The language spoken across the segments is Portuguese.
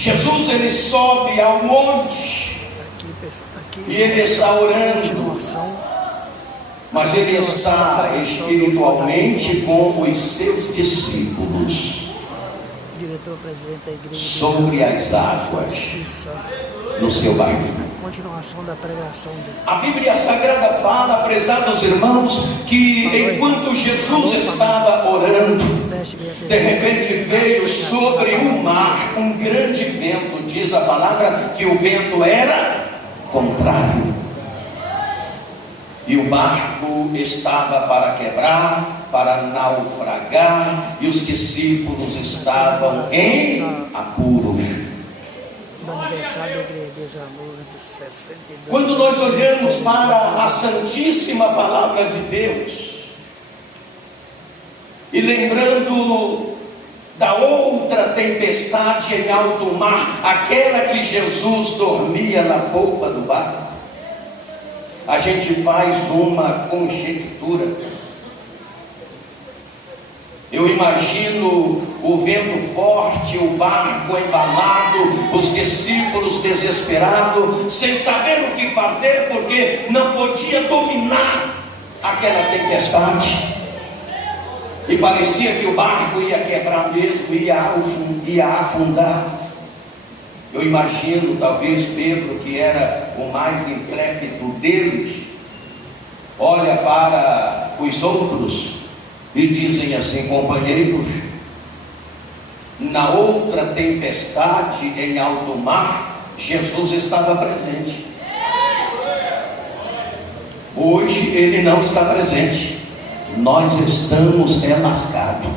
Jesus, ele sobe ao monte e ele está orando, mas ele está espiritualmente com os seus discípulos sobre as águas no seu barquinho. Continuação da pregação dele. A Bíblia Sagrada fala, prezados irmãos, que enquanto Jesus estava orando, de repente veio sobre o mar um grande vento. Diz a palavra que o vento era contrário, e o barco estava para quebrar, para naufragar, e os discípulos estavam em apuros. Quando nós olhamos para a Santíssima Palavra de Deus, e lembrando da outra tempestade em alto mar, aquela que Jesus dormia na polpa do barco, a gente faz uma conjectura. Eu imagino o vento forte, o barco embalado, os discípulos desesperados, sem saber o que fazer, porque não podia dominar aquela tempestade, e parecia que o barco ia quebrar mesmo, ia afundar. Eu imagino talvez Pedro, que era o mais intrépido deles, olha para os outros e dizem assim: companheiros, na outra tempestade em alto mar, Jesus estava presente. Hoje ele não está presente. Nós estamos lascados.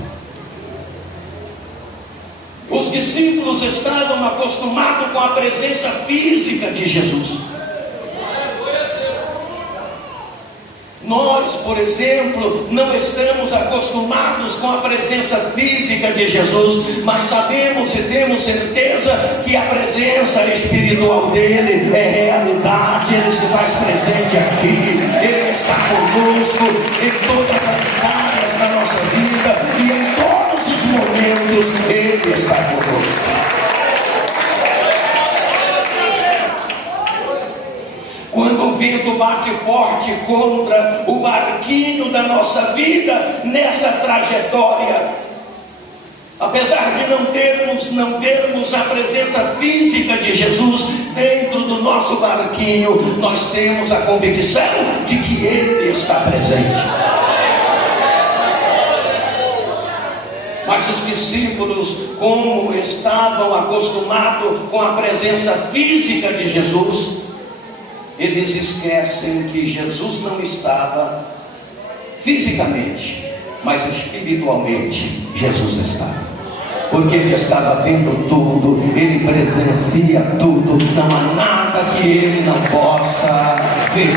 Os discípulos estavam acostumados com a presença física de Jesus. Nós, por exemplo, não estamos acostumados com a presença física de Jesus, mas sabemos e temos certeza que a presença espiritual dele é realidade. Ele se faz presente aqui, ele está conosco em todas as áreas da nossa vida, e em todos os momentos ele está conosco. Quando o vento bate forte contra o barquinho da nossa vida nessa trajetória, apesar de não vermos a presença física de Jesus dentro do nosso barquinho, nós temos a convicção de que Ele está presente. Mas os discípulos, como estavam acostumados com a presença física de Jesus, eles esquecem que Jesus não estava fisicamente, mas espiritualmente Jesus estava, porque ele estava vendo tudo, ele presencia tudo, não há nada que ele não possa ver.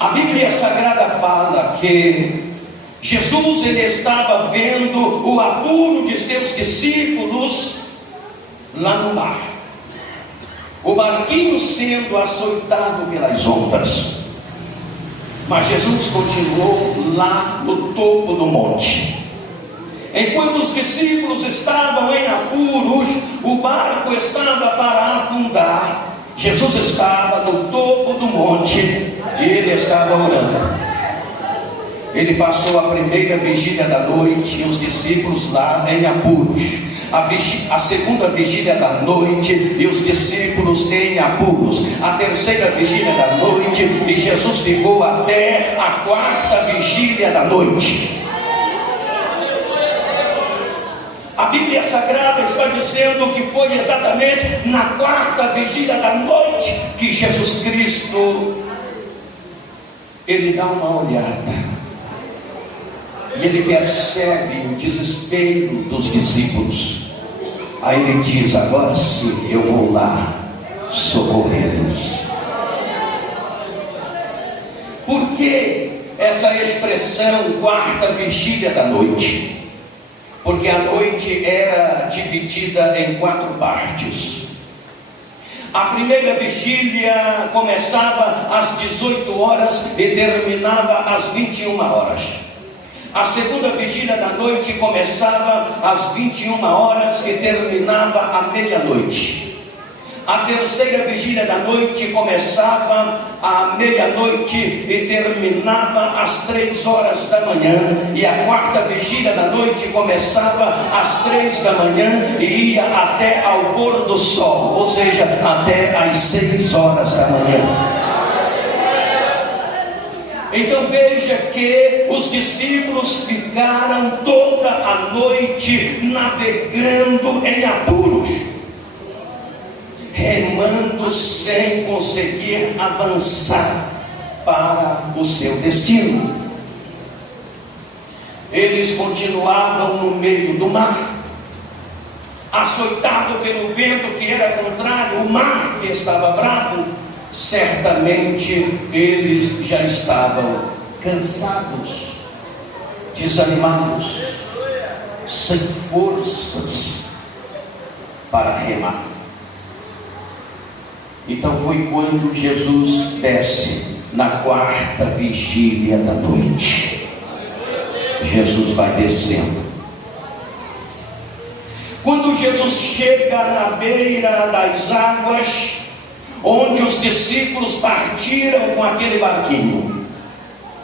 A Bíblia Sagrada fala que Jesus, ele estava vendo o apuro de seus discípulos lá no mar, o barquinho sendo açoitado pelas ondas, mas Jesus continuou lá no topo do monte. Enquanto os discípulos estavam em apuros, o barco estava para afundar, Jesus estava no topo do monte e ele estava orando. Ele passou a primeira vigília da noite e os discípulos lá em apuros. A segunda vigília da noite e os discípulos em apuros. A terceira vigília da noite e Jesus ficou até a quarta vigília da noite. A Bíblia Sagrada está dizendo que foi exatamente na quarta vigília da noite que Jesus Cristo, ele dá uma olhada. E ele percebe o desespero dos discípulos. Aí ele diz: agora sim, eu vou lá socorrê-los. Por que essa expressão quarta vigília da noite? Porque a noite era dividida em 4 partes. A primeira vigília começava às 18 horas e terminava às 21 horas. A segunda vigília da noite começava às 21 horas e terminava à meia-noite. A terceira vigília da noite começava à meia-noite e terminava às 3 horas da manhã. E a quarta vigília da noite começava às 3 da manhã e ia até ao pôr do sol, ou seja, até às 6 horas da manhã. Então veja que os discípulos ficaram toda a noite navegando em apuros, remando sem conseguir avançar para o seu destino. Eles continuavam no meio do mar, açoitado pelo vento que era contrário, o mar que estava bravo. Certamente eles já estavam cansados, desanimados, sem forças para remar. Então foi quando Jesus desce na quarta vigília da noite. Jesus vai descendo. Quando Jesus chega na beira das águas, onde os discípulos partiram com aquele barquinho,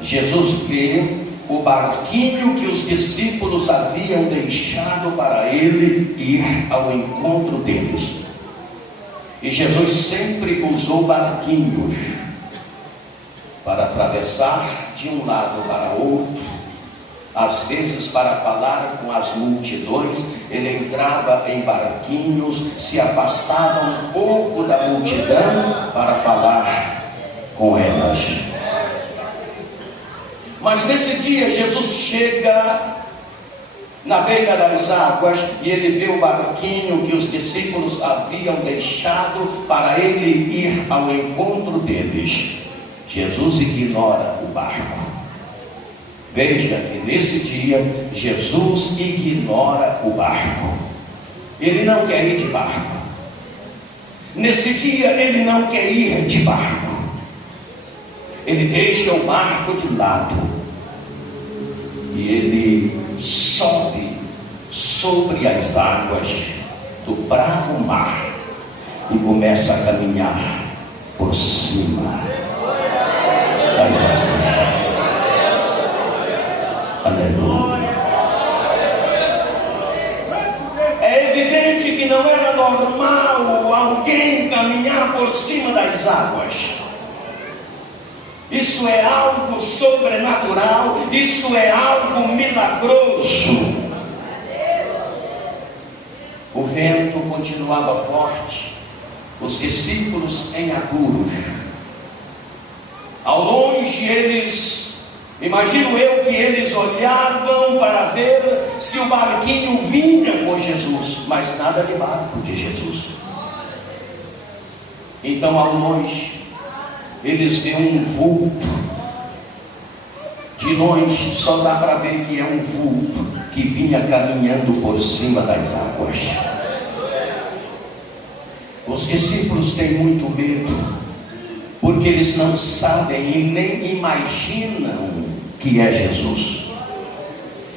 Jesus vê o barquinho que os discípulos haviam deixado para ele ir ao encontro deles. E Jesus sempre usou barquinhos para atravessar de um lado para outro. Às vezes, para falar com as multidões, ele entrava em barquinhos, se afastava um pouco da multidão para falar com elas. Mas nesse dia, Jesus chega na beira das águas e ele vê o barquinho que os discípulos haviam deixado para ele ir ao encontro deles. Jesus ignora o barco. Veja que nesse dia Jesus ignora o barco. Ele não quer ir de barco. Nesse dia ele não quer ir de barco. Ele deixa o barco de lado e ele sobe sobre as águas do bravo mar e começa a caminhar por cima das águas. Aleluia. É evidente que não era normal alguém caminhar por cima das águas. Isso é algo sobrenatural, isso é algo milagroso. O vento continuava forte, os discípulos em apuros. Ao longe eles, imagino eu que eles olhavam para ver se o barquinho vinha com Jesus, mas nada de barco de Jesus. Então ao longe eles veem um vulto. De longe só dá para ver que é um vulto que vinha caminhando por cima das águas. Os discípulos têm muito medo, porque eles não sabem e nem imaginam que é Jesus.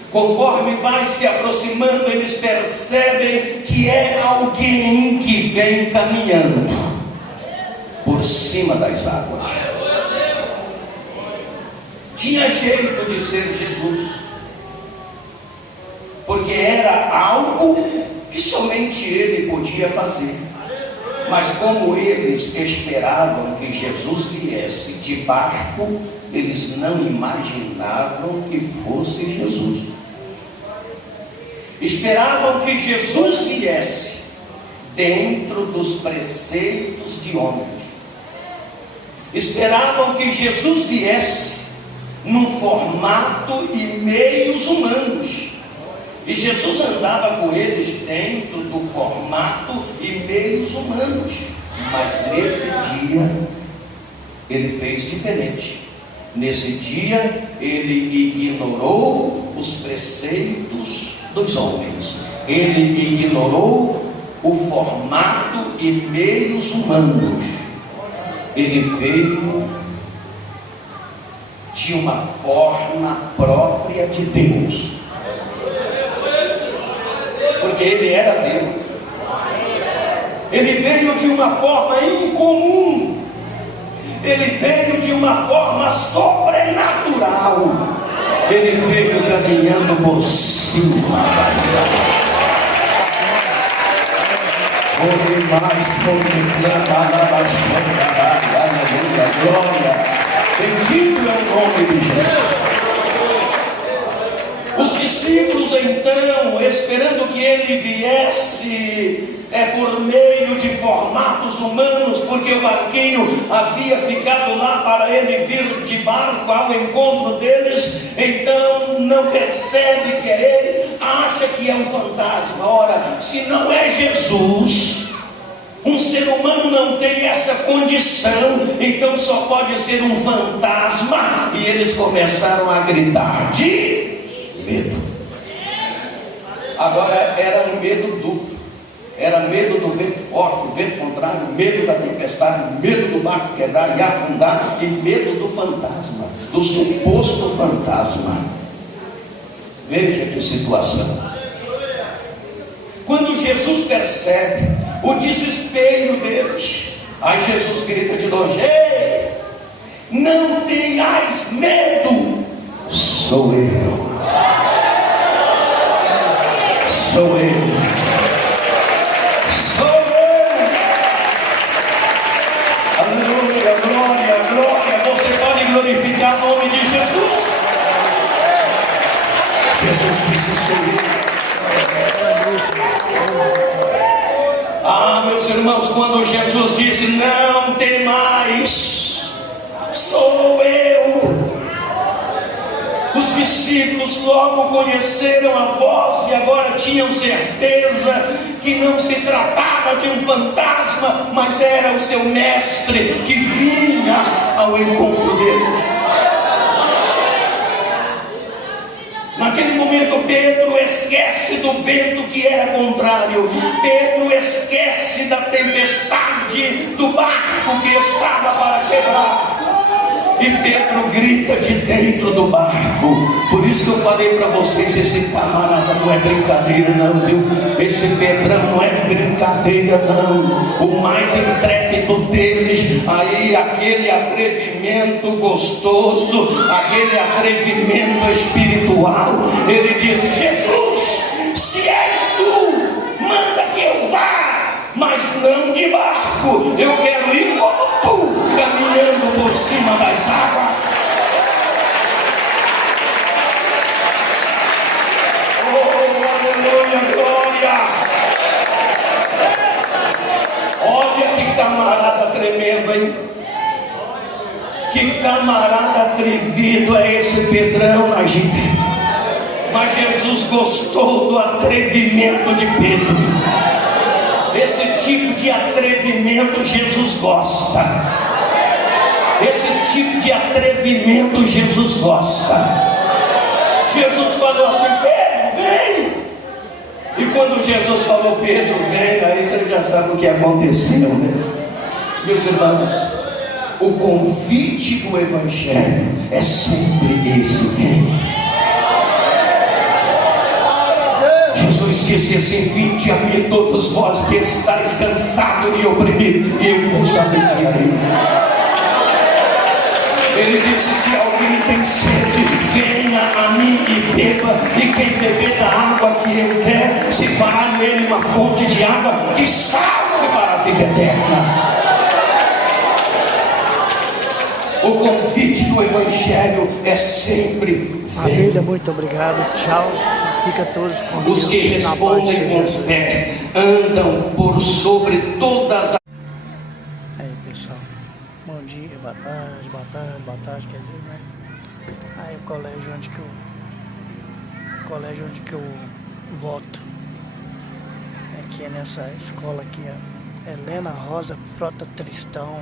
Conforme vai se aproximando, eles percebem que é alguém que vem caminhando por cima das águas. Tinha jeito de ser Jesus, porque era algo que somente ele podia fazer. Mas como eles esperavam que Jesus viesse de barco, eles não imaginavam que fosse Jesus. Esperavam que Jesus viesse dentro dos preceitos de homens. Esperavam que Jesus viesse num formato e meios humanos. E Jesus andava com eles dentro do formato e meios humanos. Mas nesse dia, ele fez diferente. Nesse dia, ele ignorou os preceitos dos homens. Ele ignorou o formato e meios humanos. Ele veio de uma forma própria de Deus, porque ele era Deus. Ele veio de uma forma incomum, ele veio de uma forma sobrenatural, ele veio caminhando por cima das águas. Glória, bendito é o nome de Jesus. Os discípulos então, esperando que ele viesse por meio de formatos humanos, porque o barquinho havia ficado lá para ele vir de barco ao encontro deles, então não percebe que é ele, acha que é um fantasma. Ora, se não é Jesus, um ser humano não tem essa condição, então só pode ser um fantasma. E eles começaram a gritar de medo. Agora era um medo duplo. Era medo do vento forte, o vento contrário, medo da tempestade, medo do barco quebrar e afundar, e medo do fantasma, do suposto fantasma. Veja que situação. Quando Jesus percebe o desespero deles, aí Jesus grita de longe: ei, não tenhais medo, sou eu. Sou eu. Sou eu. Aleluia, glória, glória. Você pode glorificar o nome de Jesus. Jesus disse: sou eu. Ah, meus irmãos, quando Jesus disse: não temais, sou eu, os discípulos logo conheceram a voz e agora tinham certeza que não se tratava de um fantasma, mas era o seu mestre que vinha ao encontro deles. Naquele momento Pedro esquece do vento que era contrário, Pedro esquece da tempestade do barco que estava para quebrar, e Pedro grita de dentro do barco. Por isso que eu falei para vocês, esse camarada não é brincadeira não, viu? Esse Pedrão não é brincadeira não. O mais intrépido deles, aí aquele atrevimento gostoso, aquele atrevimento espiritual, ele disse: Jesus, se és tu, manda que eu vá, mas não de barco, eu quero ir como tu, caminhando por cima das águas. Oh, aleluia, glória. Olha que camarada tremendo, hein? Que camarada atrevido é esse Pedrão na gente. Mas Jesus gostou do atrevimento de Pedro. Esse tipo de atrevimento Jesus gosta. Esse tipo de atrevimento Jesus gosta. Jesus falou assim: Pedro, vem. E quando Jesus falou: Pedro, vem, aí você já sabe o que aconteceu, né? Meus irmãos, o convite do Evangelho é sempre esse: vem. Jesus disse assim: vinde a mim todos vós que estáis cansados e oprimidos, e eu vos aliviarei. Ele disse: se alguém tem sede, venha a mim e beba, e quem beber da água que eu der, se fará nele uma fonte de água que salte para a vida eterna. O convite do Evangelho é sempre: família, muito obrigado, tchau. Fica todos com Deus. Os que respondem com fé andam por sobre todas as... Aí, pessoal, bom dia, boa tarde, quer dizer, né? Aí o colégio onde que eu voto, aqui é nessa escola aqui, ó, Helena Rosa Frota Tristão.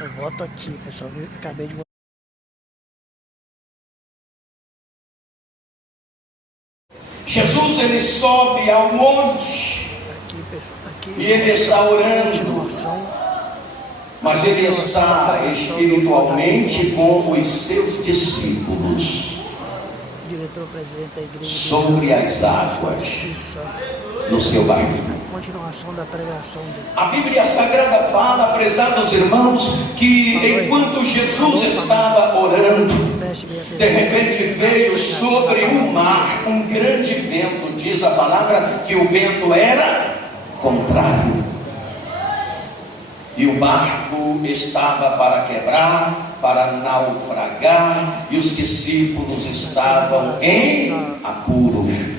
Eu voto aqui, pessoal, eu acabei de votar. Jesus, ele sobe ao monte, Aqui, e ele está orando. mas ele está espiritualmente com os seus discípulos diretor-presidente da igreja sobre as águas no seu barquinho. Continuação da pregação dele. A Bíblia Sagrada fala, prezados irmãos, que enquanto Jesus estava orando, de repente veio sobre o mar um grande vento. Diz a palavra que o vento era contrário, e o barco estava para quebrar, para naufragar, e os discípulos estavam em apuros.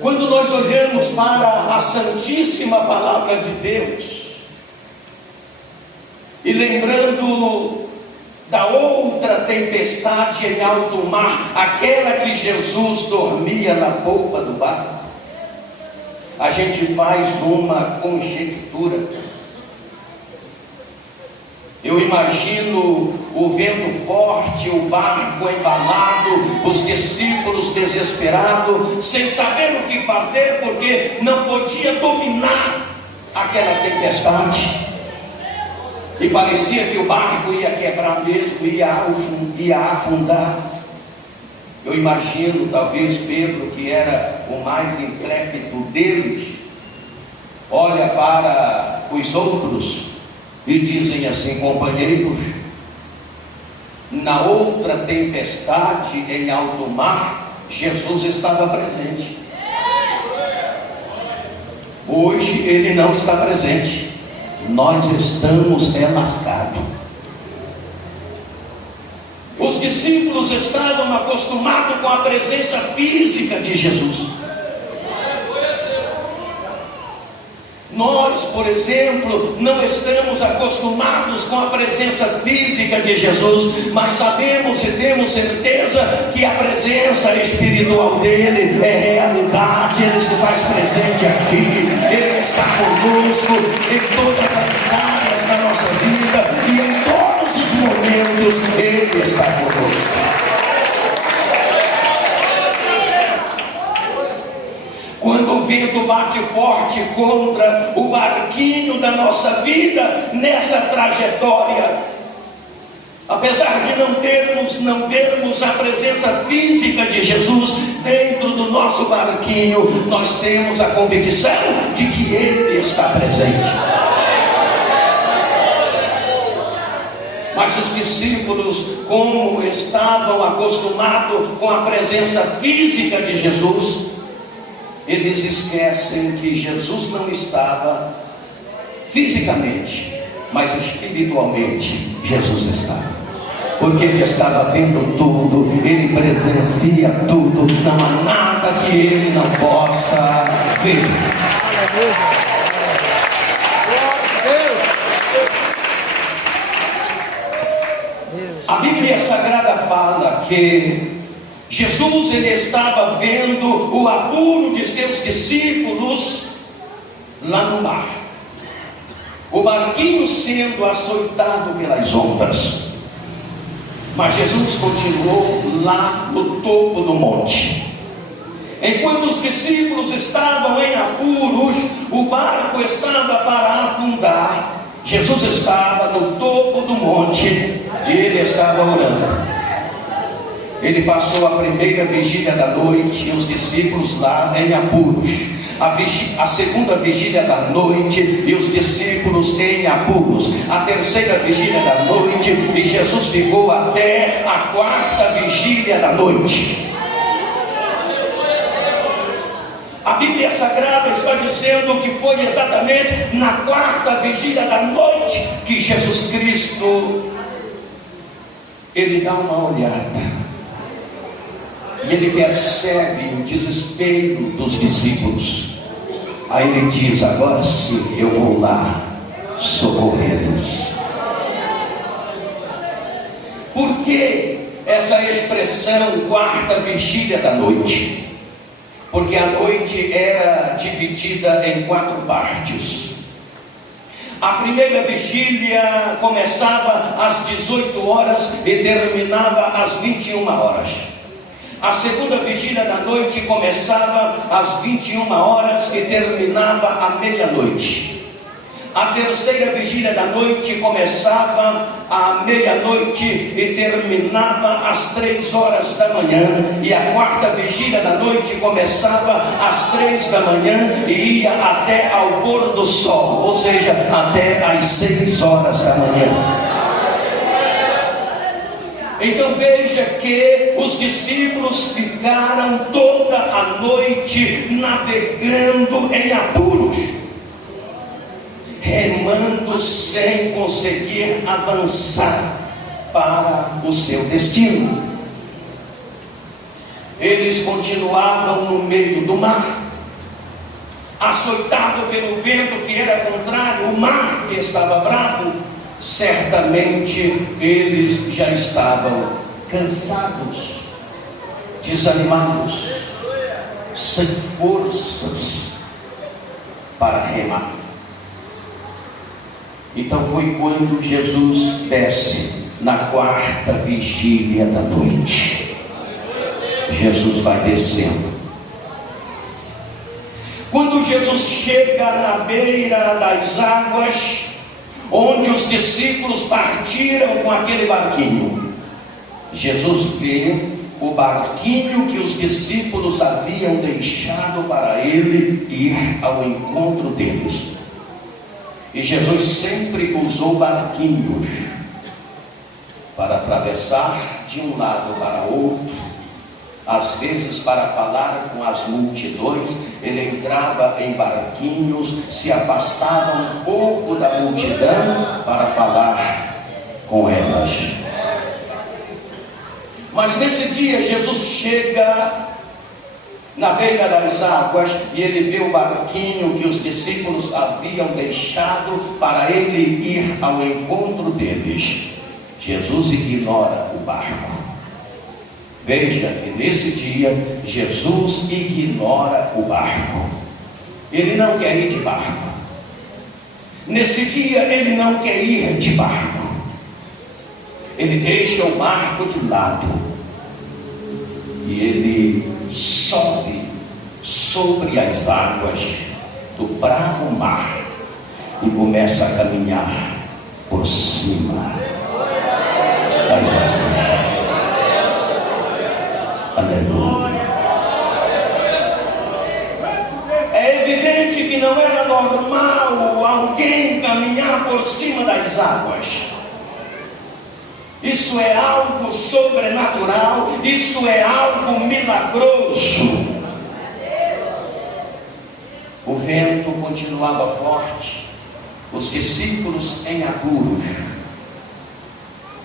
Quando nós olhamos para a Santíssima Palavra de Deus, e lembrando da outra tempestade em alto mar, aquela que Jesus dormia na polpa do barco, a gente faz uma conjectura. Eu imagino o vento forte, o barco embalado, os discípulos desesperados, sem saber o que fazer, porque não podia dominar aquela tempestade, e parecia que o barco ia quebrar mesmo, ia afundar. Eu imagino, talvez Pedro, que era o mais intrépido deles, olha para os outros e dizem assim: companheiros, na outra tempestade em alto mar, Jesus estava presente. Hoje ele não está presente. Nós estamos lascados. Os discípulos estavam acostumados com a presença física de Jesus. Nós, por exemplo, não estamos acostumados com a presença física de Jesus, mas sabemos e temos certeza que a presença espiritual dele é realidade. Ele se faz presente aqui, ele está conosco em todas as áreas da nossa vida, e em todos os momentos ele está conosco. Quando o vento bate forte contra o barquinho da nossa vida nessa trajetória, apesar de não vermos a presença física de Jesus dentro do nosso barquinho, nós temos a convicção de que Ele está presente. Mas os discípulos, como estavam acostumados com a presença física de Jesus, eles esquecem que Jesus não estava fisicamente, mas espiritualmente Jesus estava, porque ele estava vendo tudo, ele presencia tudo, não há nada que ele não possa ver. A Bíblia Sagrada fala que Jesus, ele estava vendo o apuro de seus discípulos lá no mar, o barquinho sendo açoitado pelas ondas, mas Jesus continuou lá no topo do monte. Enquanto os discípulos estavam em apuros, o barco estava para afundar, Jesus estava no topo do monte e ele estava orando. Ele passou a primeira vigília da noite e os discípulos lá em apuros. A segunda vigília da noite e os discípulos em apuros. A terceira vigília da noite e Jesus ficou até a quarta vigília da noite. A Bíblia Sagrada está dizendo que foi exatamente na quarta vigília da noite que Jesus Cristo, ele dá uma olhada. E ele percebe o desespero dos discípulos. Aí ele diz: agora sim, eu vou lá socorrê-los. Por que essa expressão quarta vigília da noite? Porque a noite era dividida em 4 partes. A primeira vigília começava às 18 horas e terminava às 21 horas. A segunda vigília da noite começava às 21 horas e terminava à meia-noite. A terceira vigília da noite começava à meia-noite e terminava às 3 horas da manhã. E a quarta vigília da noite começava às 3 da manhã e ia até ao pôr do sol, ou seja, até às 6 horas da manhã. Então veja que os discípulos ficaram toda a noite navegando em apuros, remando sem conseguir avançar para o seu destino. Eles continuavam no meio do mar, açoitado pelo vento que era contrário, o mar que estava bravo. Certamente eles já estavam cansados, desanimados, sem forças para remar. Então foi quando Jesus desce na quarta vigília da noite. Jesus vai descendo. Quando Jesus chega na beira das águas, onde os discípulos partiram com aquele barquinho, Jesus vê o barquinho que os discípulos haviam deixado para ele ir ao encontro deles. E Jesus sempre usou barquinhos para atravessar de um lado para outro, às vezes para falar com as multidões. Ele entrava em barquinhos, se afastava um pouco da multidão para falar com elas. Mas nesse dia Jesus chega na beira das águas e ele vê o barquinho que os discípulos haviam deixado para ele ir ao encontro deles. Jesus ignora o barco. Veja que nesse dia Jesus ignora o barco. Ele não quer ir de barco. Nesse dia ele não quer ir de barco. Ele deixa o barco de lado e ele sobe sobre as águas do bravo mar e começa a caminhar por cima das águas. Aleluia. É evidente que não era normal alguém caminhar por cima das águas. Isso é algo sobrenatural, isso é algo milagroso. O vento continuava forte, os discípulos em apuros.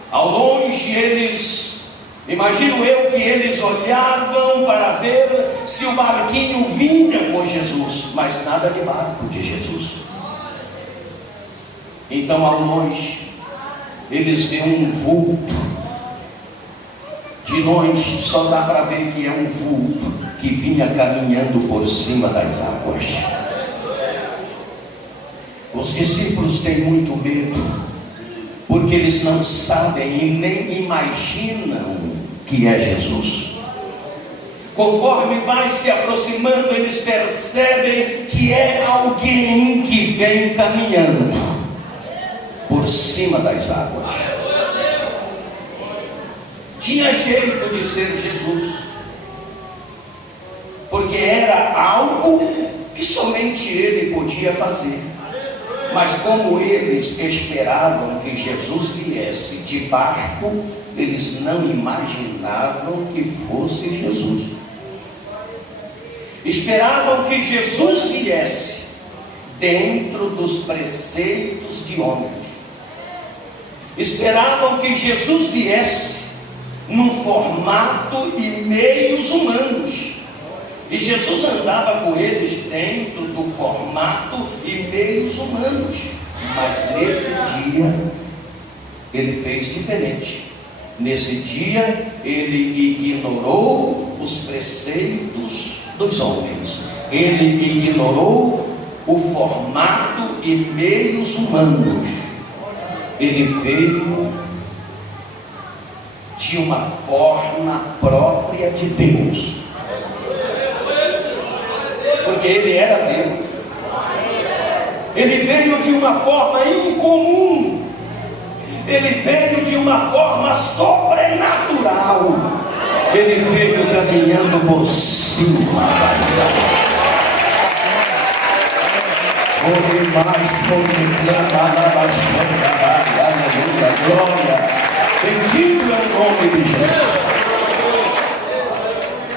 Ao longe eles, imagino eu que eles olhavam para ver se o barquinho vinha com Jesus, mas nada de barco de Jesus. Então ao longe eles veem um vulto. De longe só dá para ver que é um vulto que vinha caminhando por cima das águas. Os discípulos têm muito medo, porque eles não sabem e nem imaginam que é Jesus. Conforme vai se aproximando, eles percebem que é alguém que vem caminhando por cima das águas. Tinha jeito de ser Jesus, porque era algo que somente ele podia fazer. Mas como eles esperavam que Jesus viesse de barco, eles não imaginavam que fosse Jesus. Esperavam que Jesus viesse dentro dos preceitos de homens. Esperavam que Jesus viesse num formato e meios humanos. E Jesus andava com eles dentro do formato e meios humanos. Mas nesse dia, ele fez diferente. Nesse dia, ele ignorou os preceitos dos homens. Ele ignorou o formato e meios humanos. Ele veio de uma forma própria de Deus, porque ele era Deus. Ele veio de uma forma incomum, ele veio de uma forma sobrenatural, ele veio caminhando por cima das águas. Aleluia, glória, bendito é o nome de Jesus.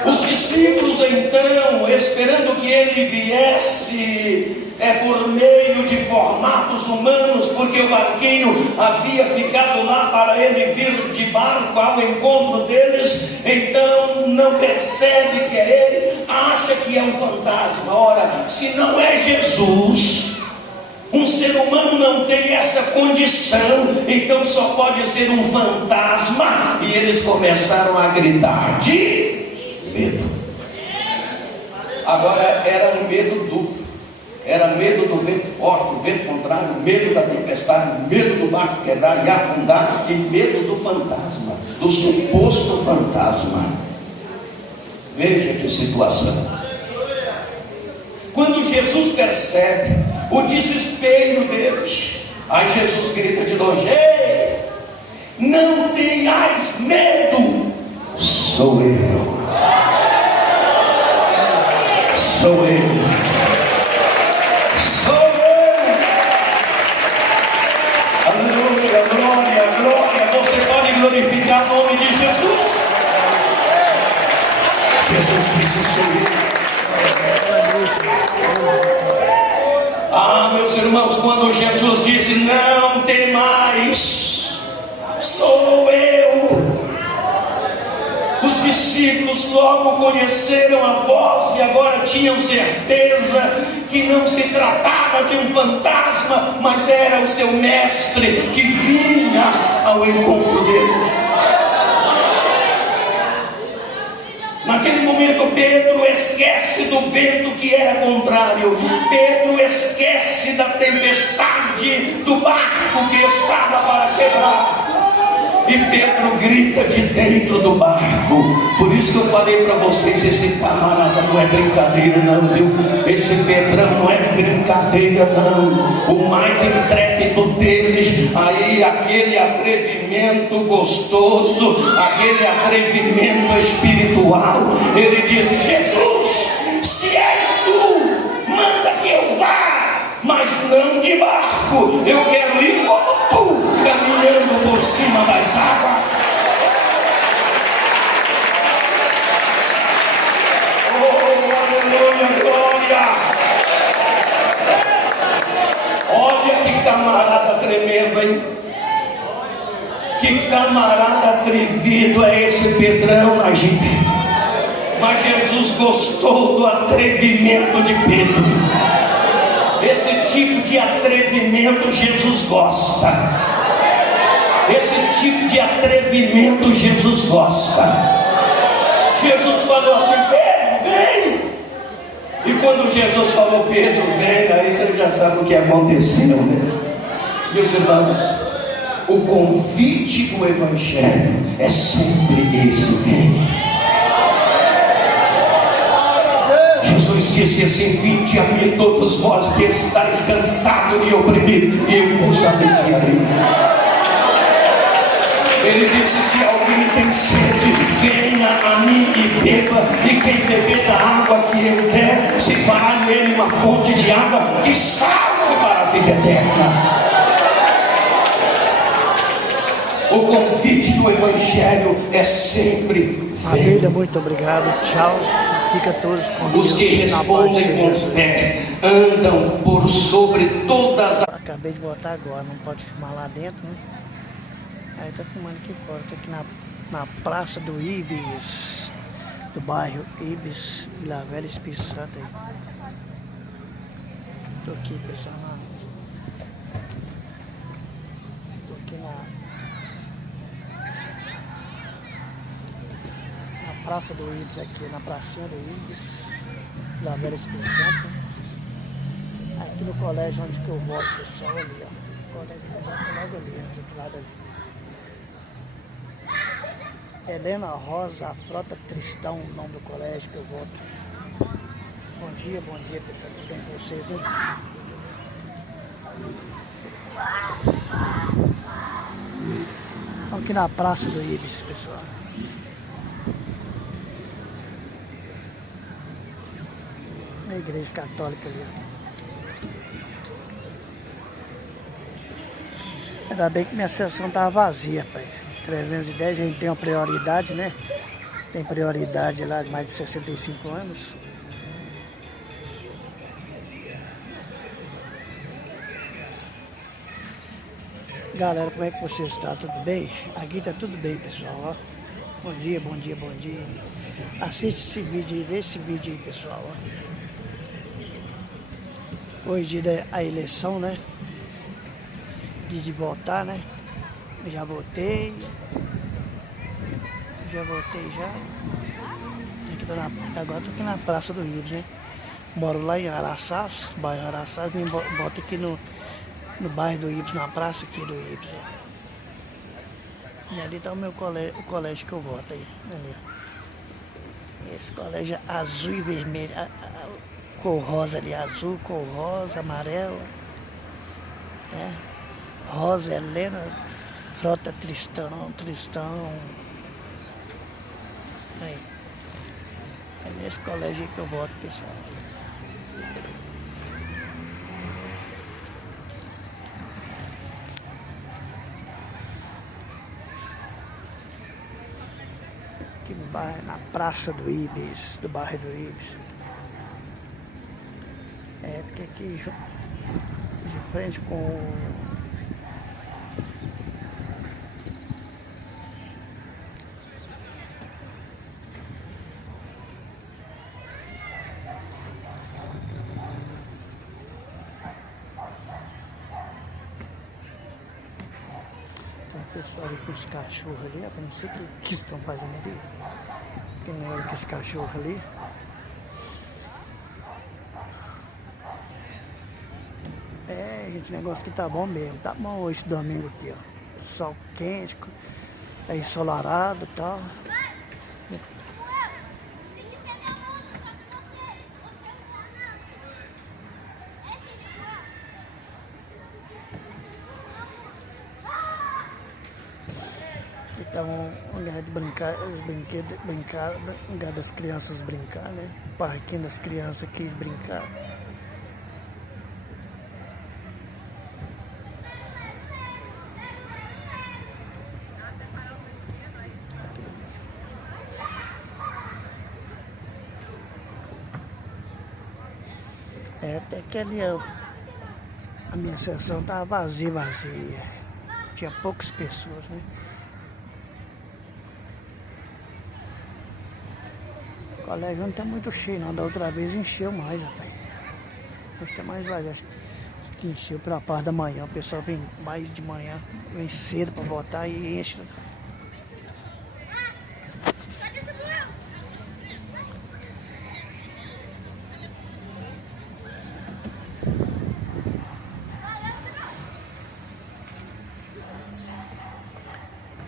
Os discípulos então, esperando que ele viesse por meio de formatos humanos, porque o barquinho havia ficado lá para ele vir de barco ao encontro deles, então não percebe que é ele, acha que é um fantasma. Ora, se não é Jesus, um ser humano não tem essa condição, então só pode ser um fantasma. E eles começaram a gritar de medo. Agora era um medo duplo. Era medo do vento forte, o vento contrário, medo da tempestade, medo do barco quebrar e afundar, e medo do fantasma, do suposto fantasma. Veja que situação. Quando Jesus percebe o desespero deles, aí Jesus grita de longe: ei, não tenhais medo, sou eu. Sou eu. Sou eu. Aleluia, glória, glória. Você pode glorificar o nome de Jesus? Jesus disse: sou eu. Ah, meus irmãos, quando Jesus disse: não temais, sou eu, os discípulos logo conheceram a voz e agora tinham certeza que não se tratava de um fantasma, mas era o seu mestre que vinha ao encontro deles. Naquele momento Pedro esquece do vento que era contrário, Pedro esquece da tempestade do barco que estava para quebrar, e Pedro grita de dentro do barco. Por isso que eu falei para vocês, esse camarada não é brincadeira não, viu? Esse Pedrão não é brincadeira não. O mais intrépido deles, aí aquele atrevimento gostoso, aquele atrevimento espiritual, ele disse: Jesus, se és tu, manda que eu vá, mas não de barco, eu quero ir como tu, caminhando por cima das águas. Oh, aleluia, glória. Olha que camarada tremendo, hein? Que camarada atrevido é esse Pedrão na jipe. Mas Jesus gostou do atrevimento de Pedro. Esse tipo de atrevimento Jesus gosta. Esse tipo de atrevimento Jesus gosta. Jesus falou assim: Pedro, vem. E quando Jesus falou: Pedro, vem, aí você já sabe o que aconteceu, né? Meus irmãos, o convite do Evangelho é sempre esse: vem. Jesus disse assim: vinde a mim todos vós que estáis cansados e oprimidos, e eu vos aliviarei. Ele disse: se alguém tem sede, venha a mim e beba, e quem beber da água que eu der, se fará nele uma fonte de água que salte para a vida eterna. O convite do Evangelho é sempre: família, muito obrigado, tchau. Fica todos com Deus. Os que respondem com fé andam por sobre todas as... Acabei de botar agora, não pode filmar lá dentro, né? Aí tá filmando aqui fora, tô aqui na Praça do Ibis, do bairro Ibis, Vila Velha, Espírito Santo aí. Tô aqui, pessoal, tô aqui na Praça do Ibis aqui, na pracinha do Ibis, Vila Velha, Espírito Santo. Aqui no colégio onde que eu voto, pessoal, ali, ó. O colégio que eu voto logo ali, do outro lado ali. Helena Rosa, Frota Tristão, o nome do colégio que eu voto. Bom dia pessoal, tudo bem com vocês, né? Estamos aqui na Praça do Ibis, pessoal. A igreja católica ali. Ainda bem que minha sessão estava vazia, pai. 310 a gente tem uma prioridade, né? Tem prioridade lá de mais de 65 anos. Galera, como é que vocês estão? Tudo bem? Aqui tá tudo bem, pessoal. Ó. Bom dia. Assiste esse vídeo aí, vê esse vídeo aí, pessoal. Ó. Hoje é a eleição, né? De votar, né? Já votei. Agora tô aqui na Praça do Ibis, né? Moro lá em Araçás, bairro Araçás, me boto aqui no bairro do Ibis, na praça aqui do Ibis. E ali tá o meu colégio, o colégio que eu voto aí. Ali. Esse colégio é azul e vermelho, cor rosa ali, azul, cor rosa, amarela. Né? Rosa, Helena, Frota Tristão. Aí. É nesse colégio aí que eu voto, pessoal. Aqui no bairro, na Praça do Ibis, do bairro do Ibis. É, porque aqui de frente com o pessoal ali com os cachorros ali, eu não sei o que estão fazendo ali. Quem olha com esse cachorro ali. É, gente, o negócio aqui tá bom mesmo. Tá bom hoje, domingo aqui, ó. Sol quente, é ensolarado e tal. Então, um lugar de brincar, os brinquedos, um lugar das crianças brincar, né? Parquinho das crianças aqui brincar. É, até que ali a minha sessão tava vazia. Tinha poucas pessoas, né? O colégio não tá muito cheio, não. Da outra vez encheu mais, rapaz. Hoje tá mais vazio. Acho que encheu pela parte da manhã. O pessoal vem mais de manhã, vem cedo pra votar e enche.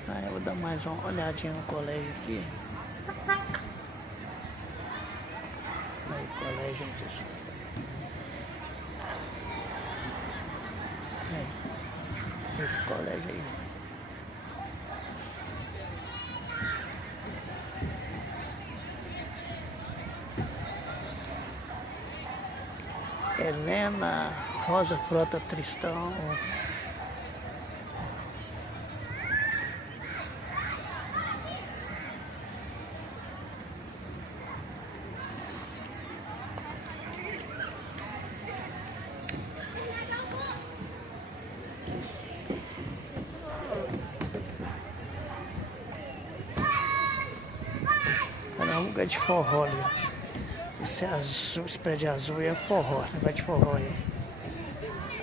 Aí eu vou dar mais uma olhadinha no colégio aqui. Aí, colégio aí, pessoal. Aí, esse colégio aí. Helena Rosa Frota Tristão. É um lugar de forró ali. Esse azul, esse prédio azul aí é forró, negócio de forró aí.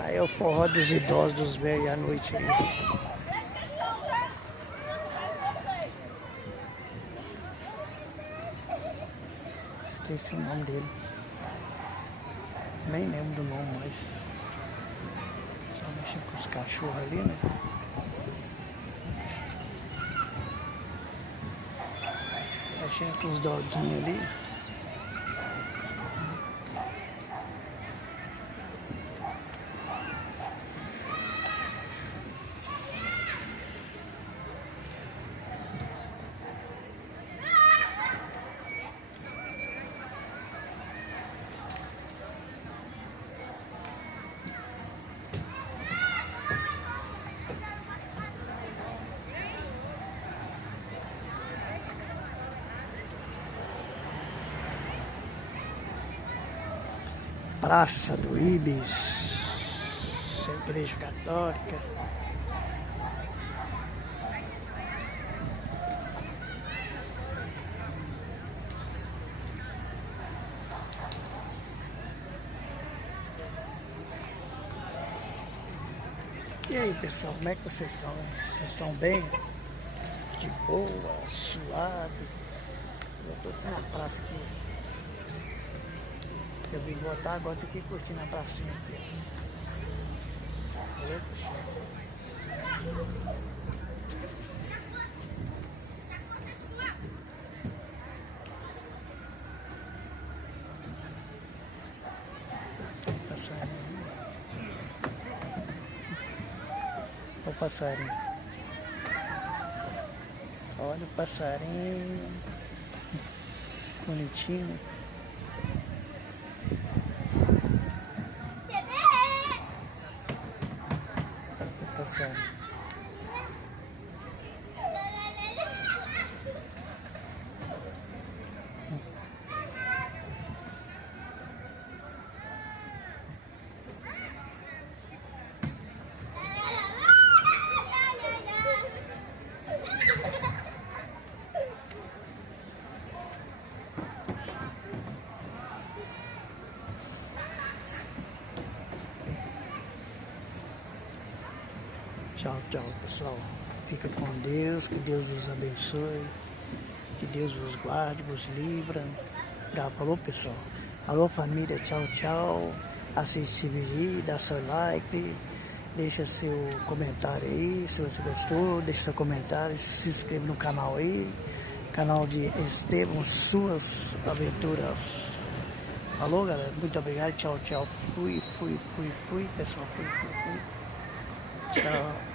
Aí é o forró dos idosos, dos velhos à noite aí. Esqueci o nome dele. Nem lembro do nome mais. Só mexer com os cachorros ali, né? mexendo com os doguinhos ali. Praça do Ibis, Igreja Católica. E aí, pessoal, como é que vocês estão? Vocês estão bem? De boa, suave? Eu tô aqui na praça aqui. Eu vim botar, agora tô aqui curtindo a pracinha aqui. Olha, pessoal. Passarinho. Olha o passarinho. Olha o passarinho. Bonitinho. Passarinho. Tchau, tchau, pessoal. Fica com Deus, que Deus vos abençoe, que Deus vos guarde, vos livra. Alô, pessoal. Alô, família, tchau, tchau. Assiste esse vídeo, dá seu like, deixa seu comentário aí, se você gostou, deixa seu comentário, se inscreva no canal aí, canal de Estevão, suas aventuras. Alô, galera, muito obrigado, tchau, tchau. Fui, pessoal, fui. Tchau.